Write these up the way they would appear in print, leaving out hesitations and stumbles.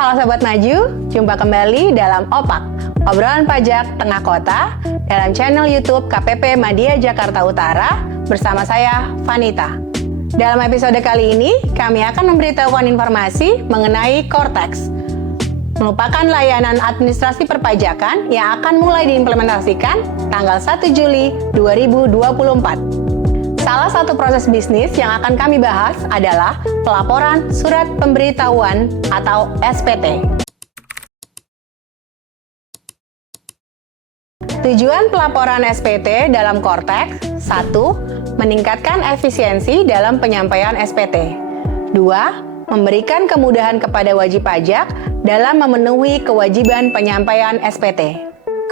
Halo Sobat Maju, jumpa kembali dalam OPAK, obrolan pajak tengah kota, dalam channel YouTube KPP Madya Jakarta Utara, bersama saya, Vanita. Dalam episode kali ini, kami akan memberitahukan informasi mengenai Cortex, merupakan layanan administrasi perpajakan yang akan mulai diimplementasikan tanggal 1 Juli 2024. Salah satu proses bisnis yang akan kami bahas adalah pelaporan surat pemberitahuan atau SPT. Tujuan pelaporan SPT dalam Cortex: 1. Meningkatkan efisiensi dalam penyampaian SPT. 2. Memberikan kemudahan kepada wajib pajak dalam memenuhi kewajiban penyampaian SPT.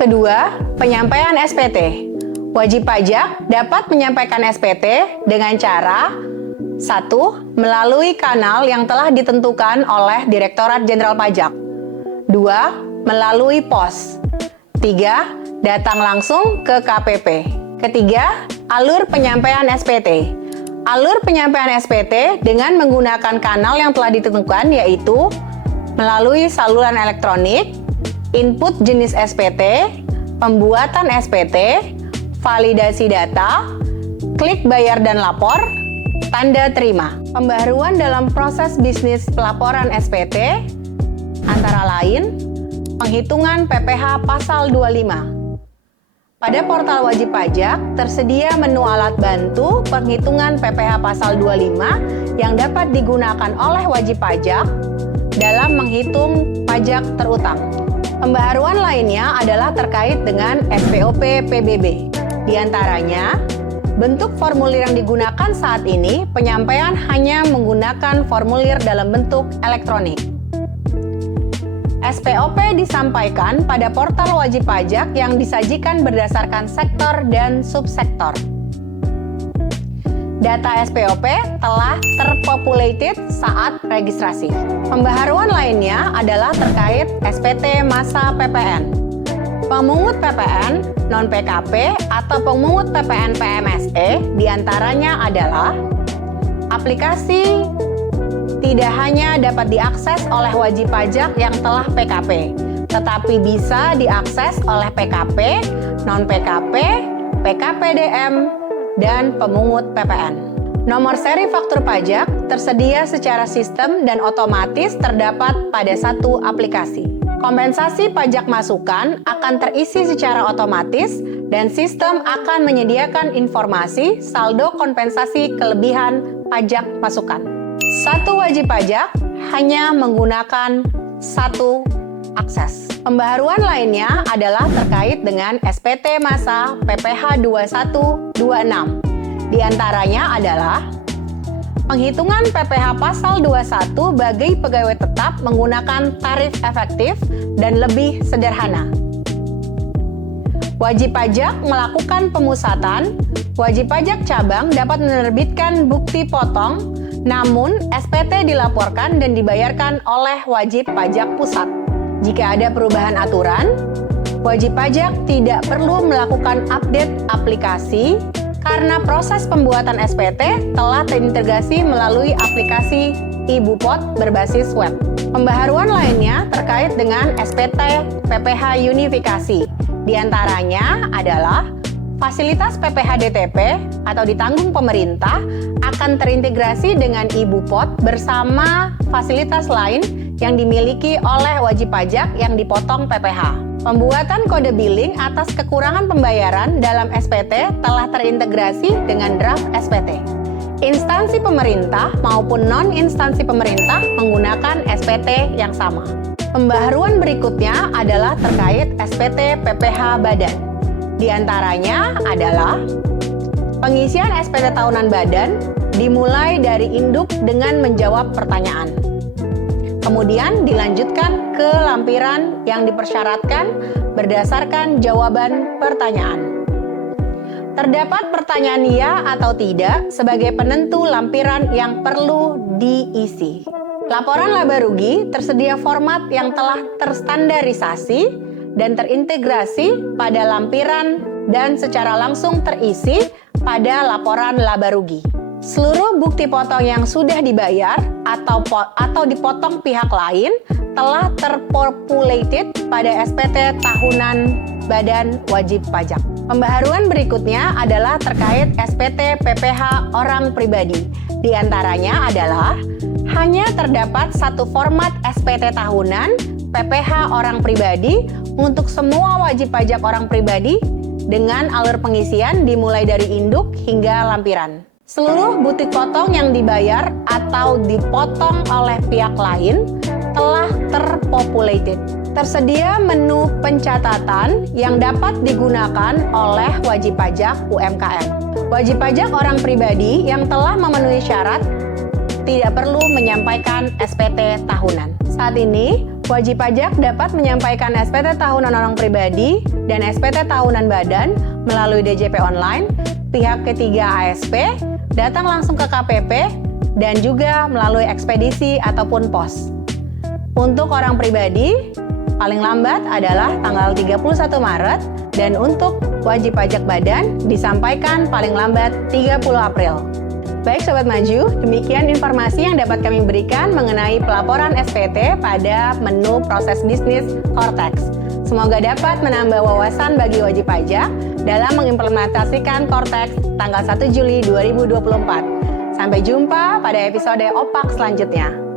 Kedua, penyampaian SPT. Wajib pajak dapat menyampaikan SPT dengan cara 1. Melalui kanal yang telah ditentukan oleh Direktorat Jenderal Pajak. 2. Melalui pos. 3. Datang langsung ke KPP. Ketiga, alur penyampaian SPT. Alur penyampaian SPT dengan menggunakan kanal yang telah ditentukan, yaitu melalui saluran elektronik, input jenis SPT, pembuatan SPT, validasi data, klik bayar dan lapor, tanda terima. Pembaharuan dalam proses bisnis pelaporan SPT antara lain penghitungan PPh pasal 25. Pada portal wajib pajak tersedia menu alat bantu penghitungan PPh pasal 25 yang dapat digunakan oleh wajib pajak dalam menghitung pajak terutang. Pembaharuan lainnya adalah terkait dengan SPOP PBB. Di antaranya, bentuk formulir yang digunakan saat ini, penyampaian hanya menggunakan formulir dalam bentuk elektronik. SPOP disampaikan pada portal wajib pajak yang disajikan berdasarkan sektor dan subsektor. Data SPOP telah terpopulated saat registrasi. Pembaharuan lainnya adalah terkait SPT masa PPN. Pemungut PPN, non-PKP, atau pemungut PPN PMSE diantaranya adalah aplikasi tidak hanya dapat diakses oleh wajib pajak yang telah PKP, tetapi bisa diakses oleh PKP, non-PKP, PKPDM, dan pemungut PPN. Nomor seri faktur pajak tersedia secara sistem dan otomatis terdapat pada satu aplikasi. Kompensasi pajak masukan akan terisi secara otomatis dan sistem akan menyediakan informasi saldo kompensasi kelebihan pajak masukan. Satu wajib pajak hanya menggunakan satu akses. Pembaharuan lainnya adalah terkait dengan SPT masa PPh 2126. Di antaranya adalah penghitungan PPh pasal 21 bagi pegawai tetap menggunakan tarif efektif dan lebih sederhana. Wajib pajak melakukan pemusatan, wajib pajak cabang dapat menerbitkan bukti potong, namun SPT dilaporkan dan dibayarkan oleh wajib pajak pusat. Jika ada perubahan aturan, wajib pajak tidak perlu melakukan update aplikasi karena proses pembuatan SPT telah terintegrasi melalui aplikasi iBupot berbasis web. Pembaharuan lainnya terkait dengan SPT PPh Unifikasi. Di antaranya adalah fasilitas PPh DTP atau ditanggung pemerintah akan terintegrasi dengan iBupot bersama fasilitas lain yang dimiliki oleh wajib pajak yang dipotong PPh. Pembuatan kode billing atas kekurangan pembayaran dalam SPT telah terintegrasi dengan draft SPT. Instansi pemerintah maupun non-instansi pemerintah menggunakan SPT yang sama. Pembaharuan berikutnya adalah terkait SPT PPh Badan. Di antaranya adalah pengisian SPT tahunan badan dimulai dari induk dengan menjawab pertanyaan. Kemudian dilanjutkan ke lampiran yang dipersyaratkan berdasarkan jawaban pertanyaan. Terdapat pertanyaan ya atau tidak sebagai penentu lampiran yang perlu diisi. Laporan laba rugi tersedia format yang telah terstandarisasi dan terintegrasi pada lampiran dan secara langsung terisi pada laporan laba rugi. Seluruh bukti potong yang sudah dibayar atau dipotong pihak lain telah terpopulated pada SPT tahunan Badan Wajib Pajak. Pembaharuan berikutnya adalah terkait SPT PPh orang pribadi. Di antaranya adalah hanya terdapat satu format SPT tahunan PPh orang pribadi untuk semua wajib pajak orang pribadi dengan alur pengisian dimulai dari induk hingga lampiran. Seluruh butik potong yang dibayar atau dipotong oleh pihak lain telah terpopulated. Tersedia menu pencatatan yang dapat digunakan oleh wajib pajak UMKM. Wajib pajak orang pribadi yang telah memenuhi syarat tidak perlu menyampaikan SPT tahunan. Saat ini, wajib pajak dapat menyampaikan SPT tahunan orang pribadi dan SPT tahunan badan melalui DJP online, pihak ketiga ASP, datang langsung ke KPP, dan juga melalui ekspedisi ataupun pos. Untuk orang pribadi, paling lambat adalah tanggal 31 Maret dan untuk wajib pajak badan disampaikan paling lambat 30 April. Baik Sobat Maju, demikian informasi yang dapat kami berikan mengenai pelaporan SPT pada menu proses bisnis Cortex. Semoga dapat menambah wawasan bagi wajib pajak dalam mengimplementasikan Cortex tanggal 1 Juli 2024. Sampai jumpa pada episode OPAK selanjutnya.